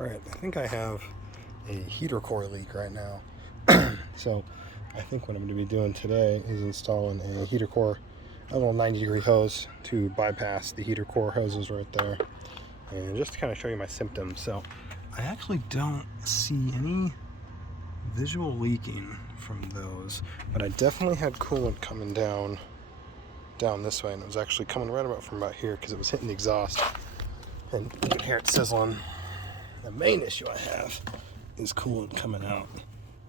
Alright, I think I have a heater core leak right now. So I think what I'm going to be doing today is installing a heater core, a little 90-degree hose to bypass the heater core hoses right there. And just to kind of show you my symptoms. So I actually don't see any visual leaking from those, but I definitely had coolant coming down this way, and it was actually coming right about from about here because it was hitting the exhaust. And you can hear it sizzling. The main issue I have is coolant coming out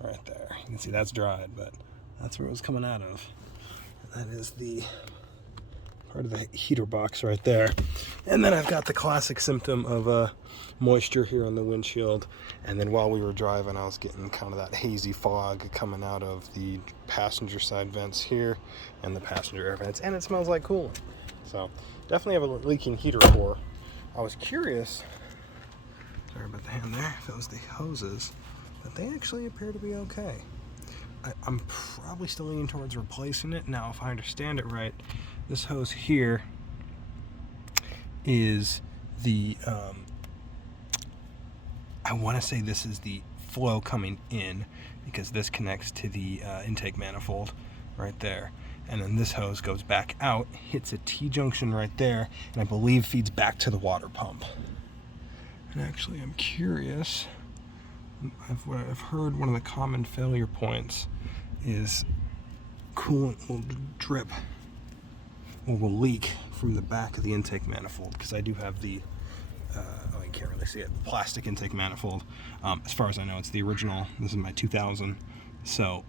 right there. You can see that's dried, but that's where it was coming out of. And that is the part of the heater box right there. And then I've got the classic symptom of moisture here on the windshield. And then while we were driving, I was getting kind of that hazy fog coming out of the passenger side vents here and the passenger air vents. And it smells like coolant. So definitely have a leaking heater core. I was curious, sorry about the hand there, if it was the hoses, but they actually appear to be okay. I'm probably still leaning towards replacing it. Now, if I understand it right, this hose here is the, I want to say this is the flow coming in, because this connects to the intake manifold right there. And then this hose goes back out, hits a T-junction right there, and I believe feeds back to the water pump. And actually, I'm curious, I've heard one of the common failure points is coolant will drip or will leak from the back of the intake manifold, because I do have the, oh, you can't really see it, the plastic intake manifold. As far as I know, it's the original. This is my 2000, so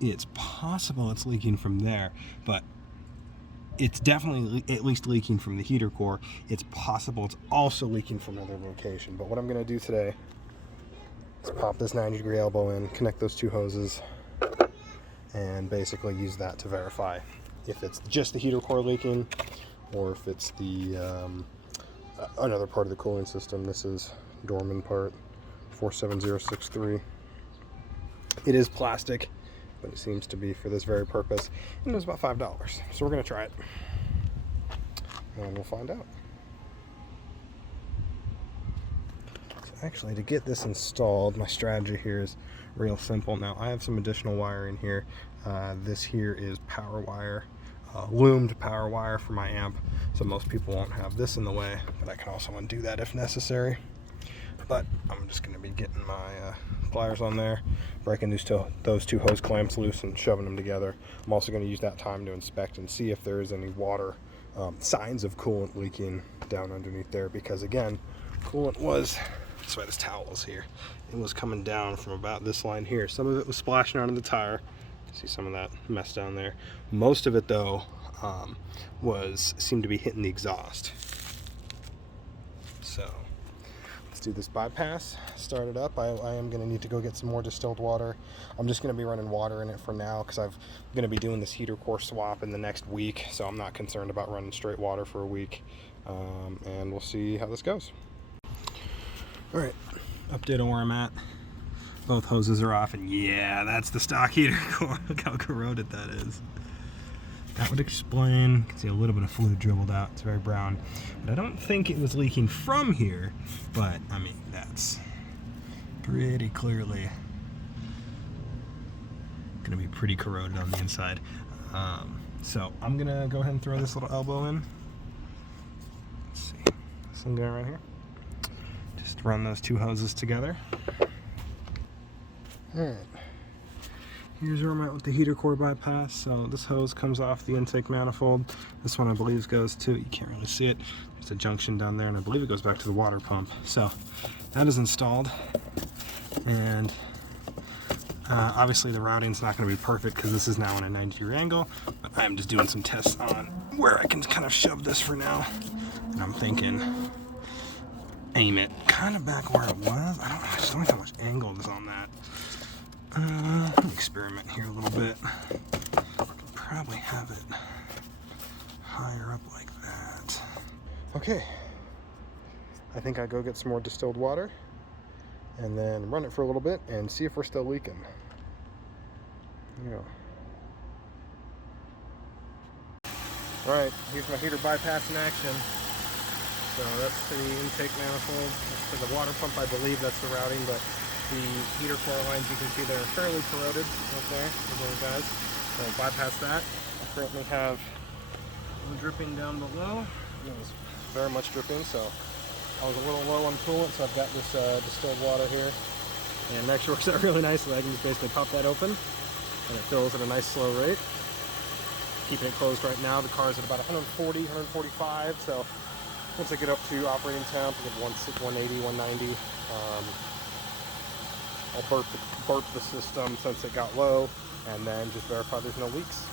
it's possible it's leaking from there, but it's definitely at least leaking from the heater core. It's possible it's also leaking from another location. But what I'm going to do today is pop this 90-degree elbow in, connect those two hoses, and basically use that to verify if it's just the heater core leaking or if it's the another part of the cooling system. This is Dorman part 47063. It is plastic, but it seems to be for this very purpose, and it was about $5. So we're going to try it, and we'll find out. So actually, to get this installed, my strategy here is real simple. Now, I have some additional wiring here. This here is power wire, loomed power wire for my amp, so most people won't have this in the way, but I can also undo that if necessary. But I'm just going to be getting my pliers on there, breaking those two hose clamps loose and shoving them together. I'm also going to use that time to inspect and see if there is any water signs of coolant leaking down underneath there, because again, coolant was, that's why this towel is here, it was coming down from about this line here. Some of it was splashing onto the tire. See some of that mess down there. Most of it though seemed to be hitting the exhaust. So let's do this bypass, start it up. I am going to need to go get some more distilled water. I'm just going to be running water in it for now because I'm going to be doing this heater core swap in the next week, so I'm not concerned about running straight water for a week. And we'll see how this goes. Alright, update on where I'm at. Both hoses are off, and yeah, that's the stock heater core. Look how corroded that is. That would explain, you can see a little bit of fluid dribbled out, it's very brown. But I don't think it was leaking from here, but I mean, that's pretty clearly gonna be pretty corroded on the inside. So I'm gonna go ahead and throw this little elbow in. Let's see, this one going right here. Just run those two hoses together. Alright. Here's where I'm at with the heater core bypass. So this hose comes off the intake manifold. This one I believe goes to, you can't really see it, there's a junction down there, and I believe it goes back to the water pump. So that is installed, and obviously the routing's not going to be perfect because this is now on a 90-degree angle, but I'm just doing some tests on where I can kind of shove this for now. And I'm thinking aim it kind of back where it was. I just don't know how much angle is on that. Let me experiment here a little bit. Probably have it higher up like that. Okay, I think I go get some more distilled water and then run it for a little bit and see if we're still leaking. Yeah. All right, here's my heater bypass in action. So that's for the intake manifold. That's for the water pump, I believe that's the routing, but the heater core lines, you can see they're fairly corroded right there, those guys. So bypass that. I currently have dripping down below. It was very much dripping, so I was a little low on coolant, so I've got this distilled water here. And it actually works out really nicely. I can just basically pop that open, and it fills at a nice slow rate. Keeping it closed right now. The car's at about 140, 145, so once I get up to operating temp, I get 180, 190. I'll burp the system since it got low, and then just verify there's no leaks.